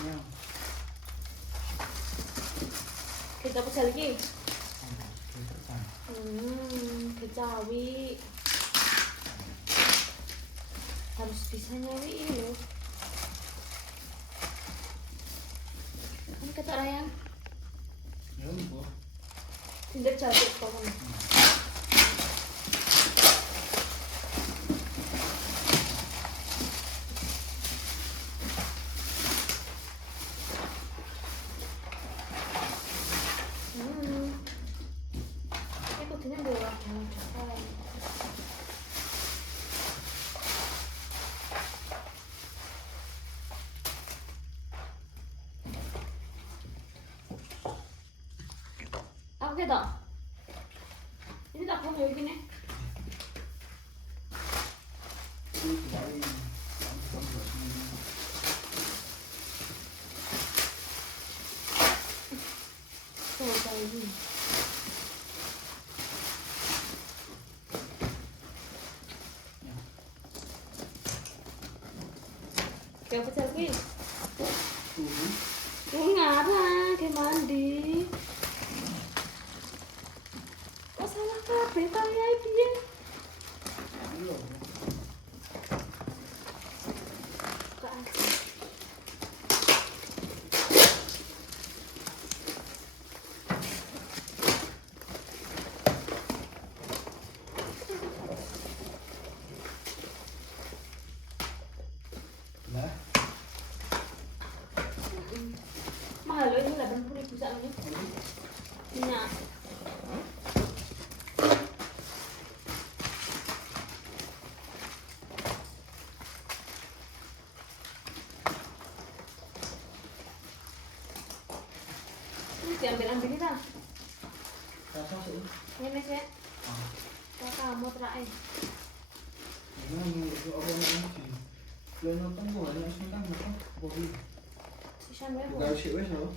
Ya. Kita pecah lagi. Kita kan. Kecawi. Harus bisa nyawiin loh. Kan kata Rayang. Ya udah. Tidak jatuh kok kan. Itu kudune dewa jangan capai. Oke toh. Ini tak mau kayak gini. Tuh kayak gini. Kayak pecah lagi. Ngarang kayak mandi. Kok salah kabeh ta ya piye? Kok asik. Lah, Mahal loh ini 80.000 saknya. Nah, ini diambil ini ta? rasa sih. Ini mes ya. Ah, Kakak mau terakhir. ini apa nanti? Lo nonton gua ada sebentar apa? Bobi. Sisa berapa? Bukan sih wes lo.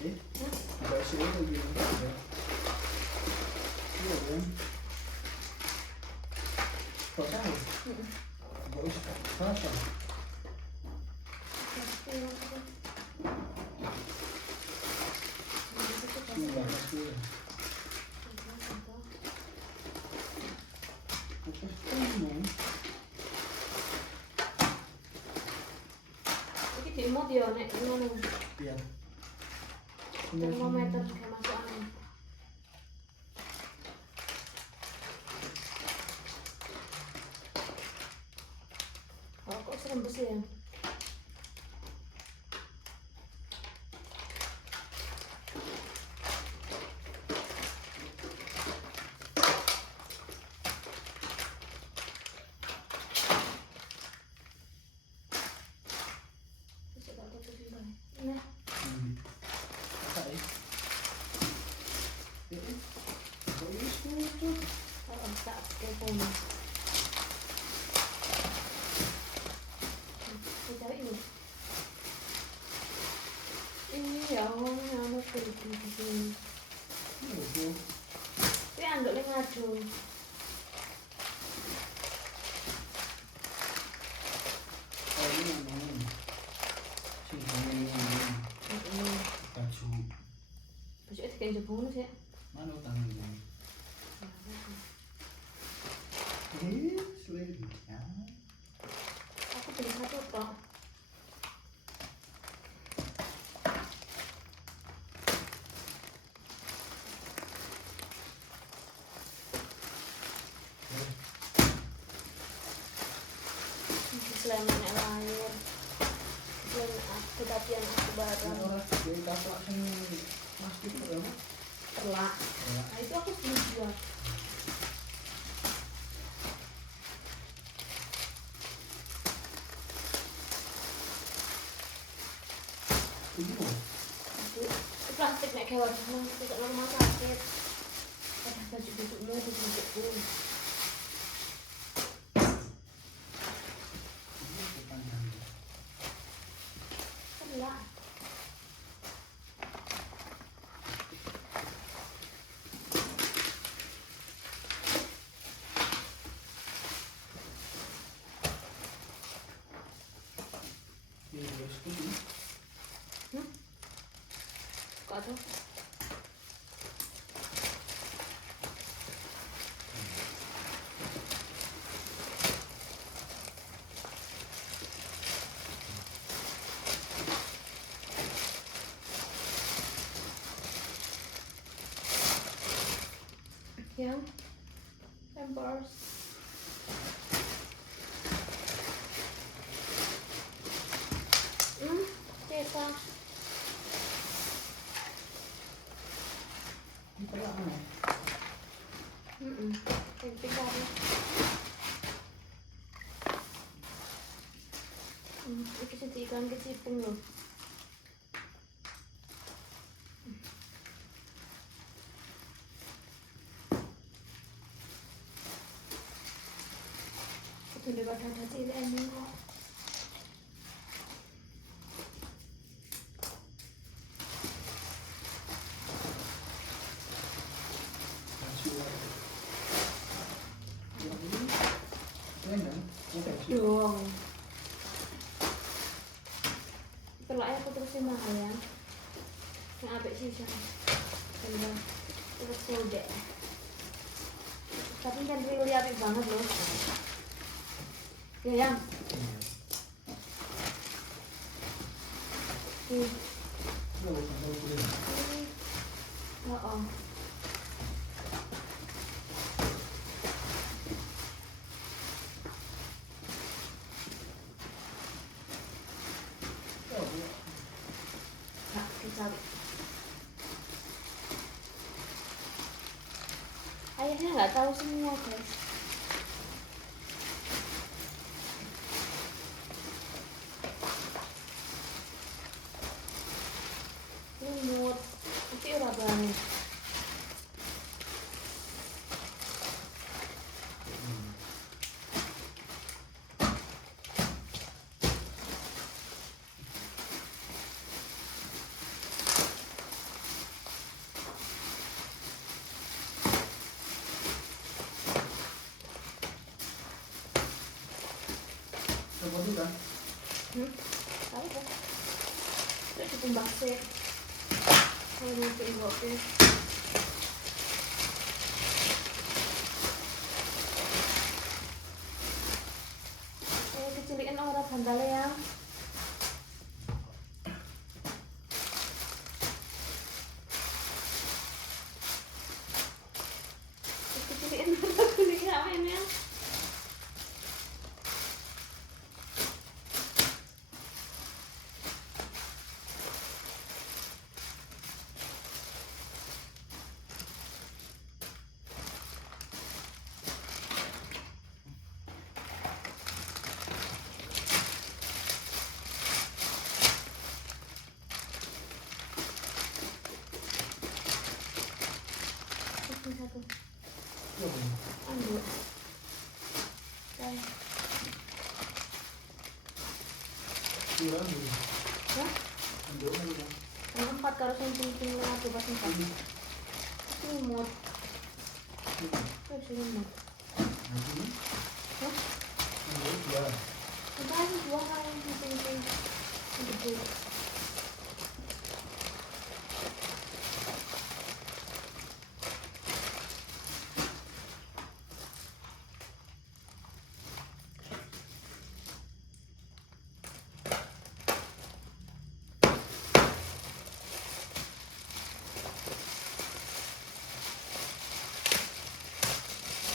Bukan sih wes lagi. Iya kan? Kau tahu? Gak usah. Rasa. Sudah pasti. Apa sih? Ini di mod ya nek ngono. Iya. Termometer kayak masuk angin. Oh, kok serembes ya? Nah, oh, tak telepon. Cari ini. Ini ya Allah, nama pergi di sini. Tapi anduk le ngadu. Besok itu kayak jebol sih. Mana utangnya ini? Sebenarnya. Aku beli satu kok. Sleman yang lahir. Selain aku tapi yang aku bareng. Jadi kakak sini plastik apa? Telak. Nah itu aku belum buat. Itu Itu plastik nek kayak wajah nang itu rumah sakit. Ada baju busukmu di busukku. Telak. Ini bosku. tuh. Yang Pampers. Cetak. Ini kayak mana? Penting banget. Itu sih ikan kecipung loh. Itu daripada ada cilik ini kok. Dong. Telaknya aku terusin mahal ya. Yang apik sisa. Tambah terus kode. Tapi kan pilih apik banget loh. Ya yang. Oh. Ayahnya nggak tahu semua guys. Lumut, tapi ora banget. Tahu kan? Tahu kan? Itu ditumbak sih. Kalau mau ke ibu oke. Kecilikan orang bantal ya. Kecilikan orang kulit ngapain ya? Satu. Ambil. Kurang dulu. Hah? Ambil dulu. Yang 4 kalau yang penting aku pas 4. Lumut. Terus lumut. Nanti. Hah? Ambil dua. Coba dua kali yang penting. Gede.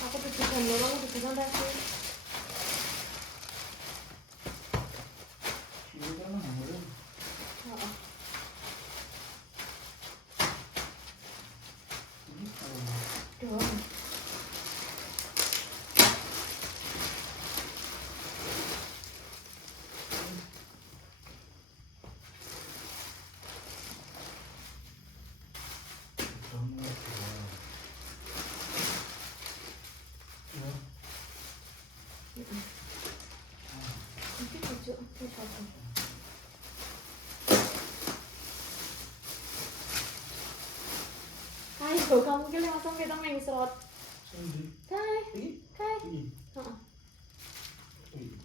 Aku tujuan dorong, tujuan reaksi. Ini kan mana? Oh. Ini kalau Dong. kamu Nanti pucuk, ini satu. Ayo, kamu kira langsung kita main serot. Sendiri. Kai, kai. Ini. Heeh. Ini.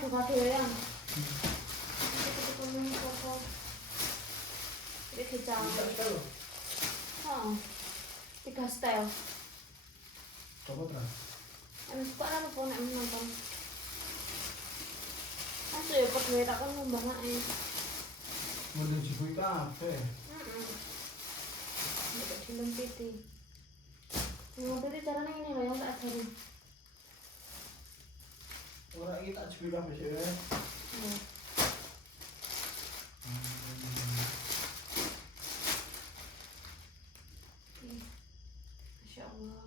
kado-kado ya. Itu ning toko. Iki kecang. Bisa sekali loh. Oh. 3 setel. Coba terus. Suka apa pun nek nonton. Asu ya padha tak kon ngembang ae. Model jibui kafe. Heeh. Nek film piti. Ngopi iki carane ngene lho yang tak ajarin. Ora iki tak jibui kafe sih ya. Oh. Masya Allah.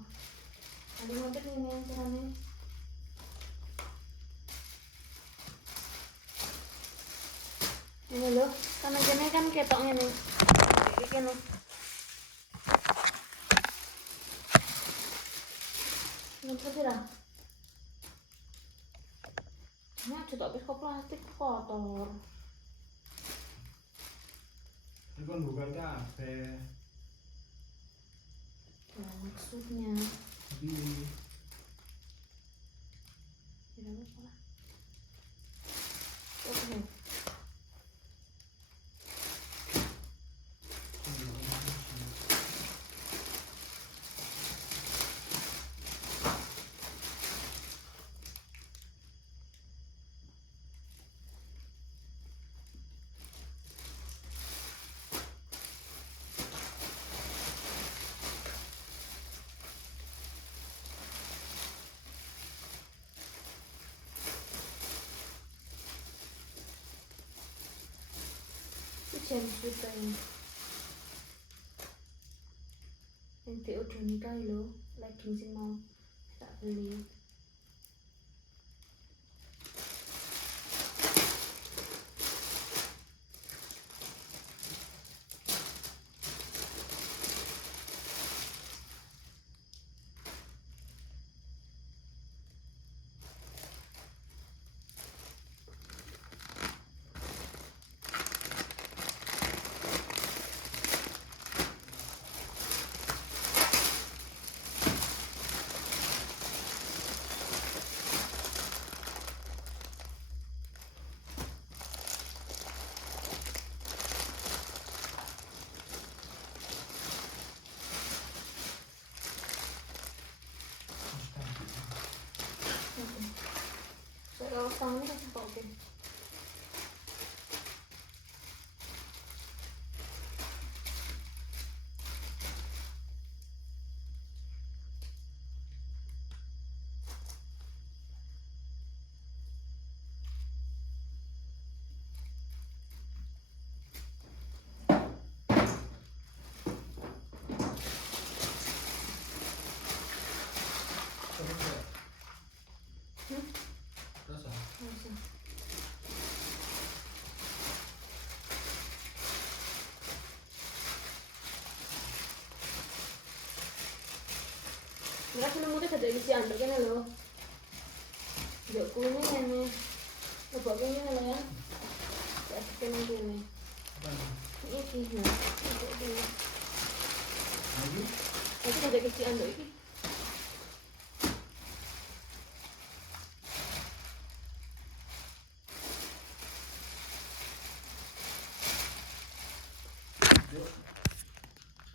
Ada ngopi ini yang carane. Ini lho, kan jane kan ketok ngene. Iki kene. Ngopo sih lah? Nah, cetok wis kok plastik kotor. Ini kan bukan kafe. Ya, maksudnya. Di Tidak apa lah. Oke. Jumpsuit ini yang di udah nikah lho, legging sing mau tak beli. Kalau tangan ini kasih oke. rasa. Mereka nemu tuh ada isi anduk ini loh. Jok kuning ini, lebok kuning loh ya. Kayak kuning ini. Ini sih, nah, itu dia. Lagi? Itu ada isi anduk ini.